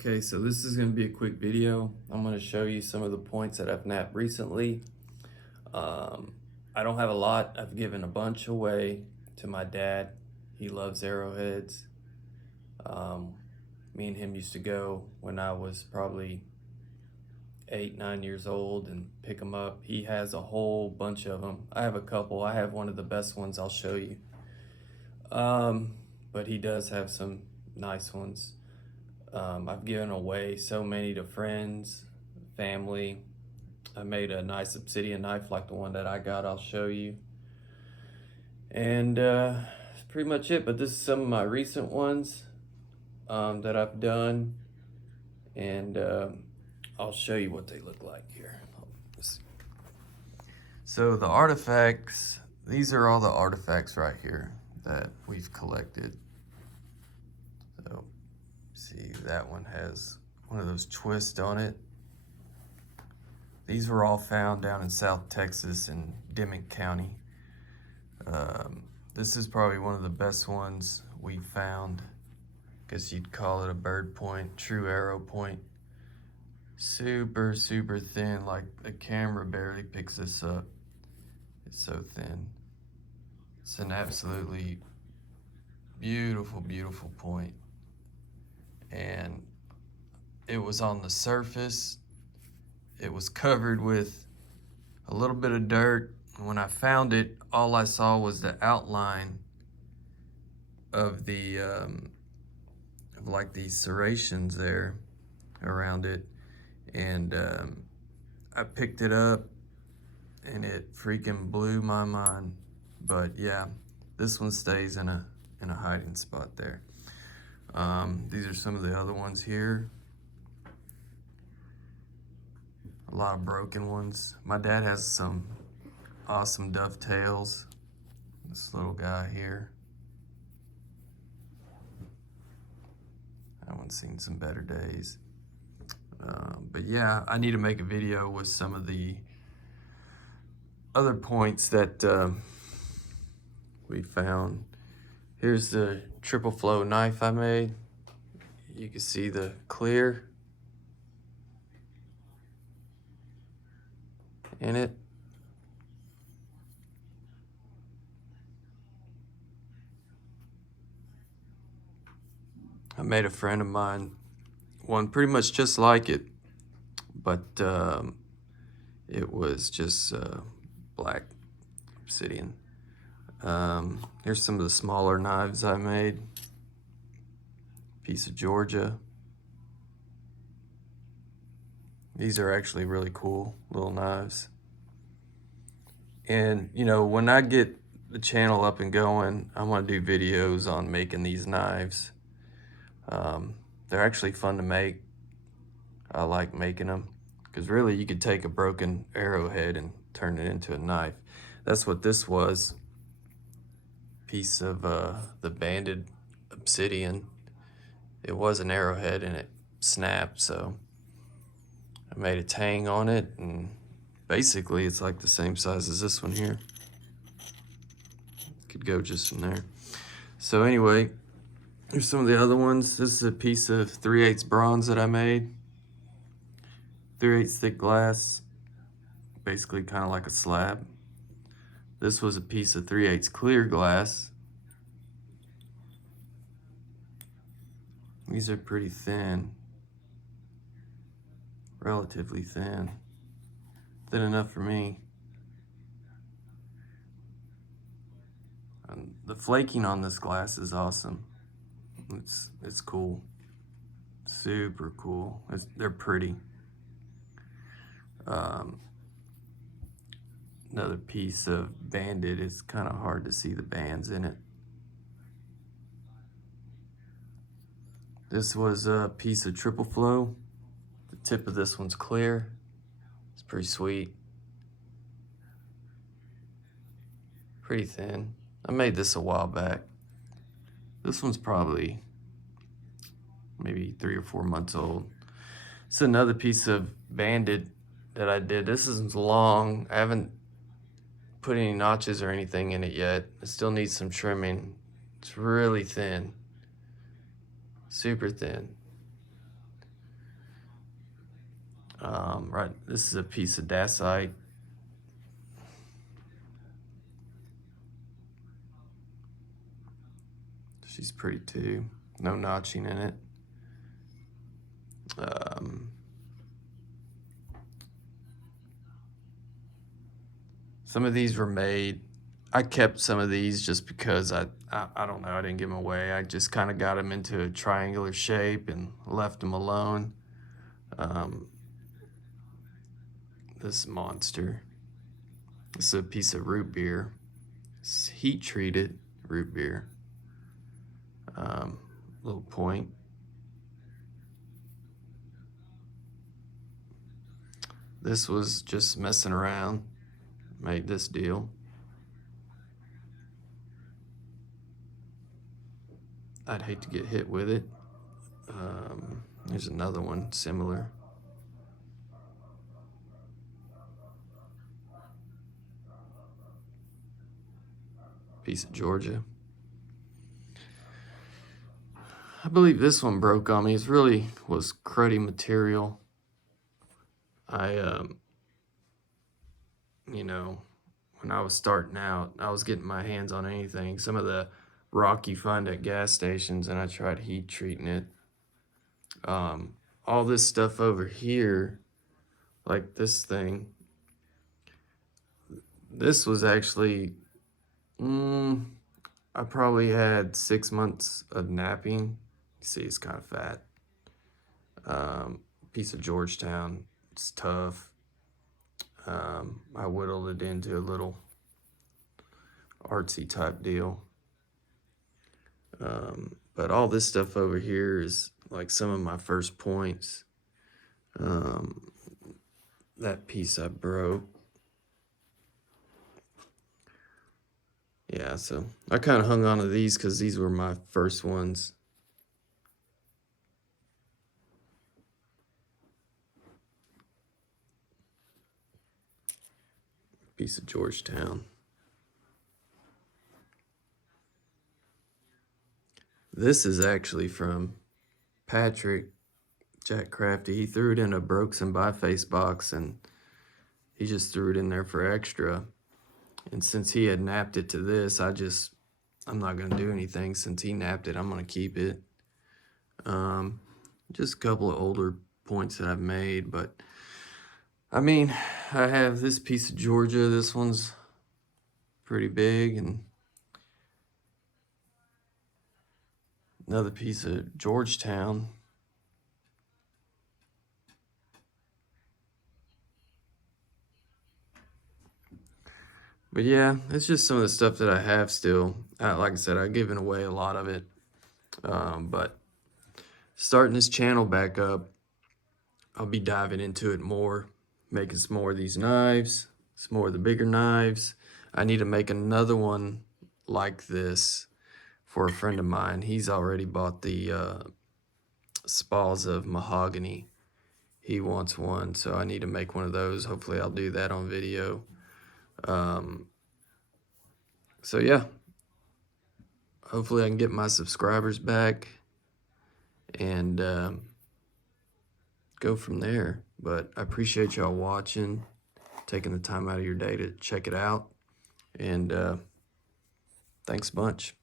Okay, so this is going to be a quick video. I'm going to show you some of the points that I've napped recently. Um, I don't have a lot. I've given a bunch away to my dad. He loves arrowheads. Um, Me and him used to go when I was probably 8, 9 years old and pick them up. He has a whole bunch of them. I have a couple. I have one of the best ones I'll show you. Um, but he does have some nice ones. I've given away so many to friends, family. I made a nice obsidian knife like the one that I got, I'll show you. And that's pretty much it, but this is some of my recent ones that I've done. And I'll show you what they look like here. So the artifacts, these are all the artifacts right here that we've collected. So see, that one has one of those twists on it. These were all found down in South Texas in Dimmitt County. This is probably one of the best ones we found. Guess you'd call it a bird point, true arrow point. Super, super thin, like the camera barely picks this up. It's so thin. It's an absolutely beautiful, beautiful point. And it was on the surface. It was covered with a little bit of dirt. When I found it, all I saw was the outline of the like these serrations there around it, and I picked it up and it freaking blew my mind. But yeah, this one stays in a hiding spot there. These are some of the other ones here. A lot of broken ones. My dad has some awesome dovetails. This little guy here. That one's seen some better days. But yeah, I need to make a video with some of the other points that we found. Here's the triple flow knife I made. You can see the clear in it. I made a friend of mine one pretty much just like it, but it was just black obsidian. Here's some of the smaller knives I made. Piece of Georgia. These are actually really cool little knives. And you know, when I get the channel up and going, I want to do videos on making these knives. They're actually fun to make. I like making them because really you could take a broken arrowhead and turn it into a knife. That's what this was. Piece of the banded obsidian. It was an arrowhead and it snapped, so I made a tang on it, and basically it's like the same size as this one here. Could go just in there. So anyway, here's some of the other ones. This is a piece of 3/8 bronze that I made. 3/8 thick glass, basically kind of like a slab. This was a piece of 3/8 clear glass. These are pretty thin, relatively thin. Thin enough for me. And the flaking on this glass is awesome. It's cool, super cool. They're pretty. Another piece of banded. It's kind of hard to see the bands in it. This was a piece of triple flow. The tip of this one's clear. It's pretty sweet. Pretty thin. I made this a while back. This one's probably maybe 3 or 4 months old. It's another piece of banded that I did. This is long. I haven't put any notches or anything in it yet. It still needs some trimming. It's really thin. Super thin. Right, this is a piece of dacite. She's pretty too. No notching in it. Some of these were made. I kept some of these just because I don't know, I didn't give them away. I just kind of got them into a triangular shape and left them alone. This monster. This is a piece of root beer. It's heat treated root beer. Little point. This was just messing around. Made this deal. I'd hate to get hit with it. There's another one similar. Piece of Georgia. I believe this one broke on me. It really was cruddy material. You know, when I was starting out, I was getting my hands on anything. Some of the rock you find at gas stations, and I tried heat treating it. All this stuff over here, like this thing, this was actually, I probably had 6 months of napping. You see, it's kind of fat. Piece of Georgetown. It's tough. I whittled it into a little artsy type deal. But all this stuff over here is like some of my first points. That piece I broke. Yeah, so I kind of hung on to these because these were my first ones. Piece of Georgetown. This is actually from Patrick, Jack Crafty. He threw it in a Brooks and Biface box, and he just threw it in there for extra. And since he had napped it to this, I'm not going to do anything. Since he napped it, I'm going to keep it. Just a couple of older points that I've made, but I mean, I have this piece of Georgia. This one's pretty big, and another piece of Georgetown. But yeah, it's just some of the stuff that I have still. Like I said, I've given away a lot of it. But starting this channel back up, I'll be diving into it more, making some more of these knives, some more of the bigger knives. I need to make another one like this for a friend of mine. He's already bought the Spas of Mahogany. He wants one, so I need to make one of those. Hopefully I'll do that on video. So yeah, hopefully I can get my subscribers back and go from there. But I appreciate y'all watching, taking the time out of your day to check it out, and thanks a bunch.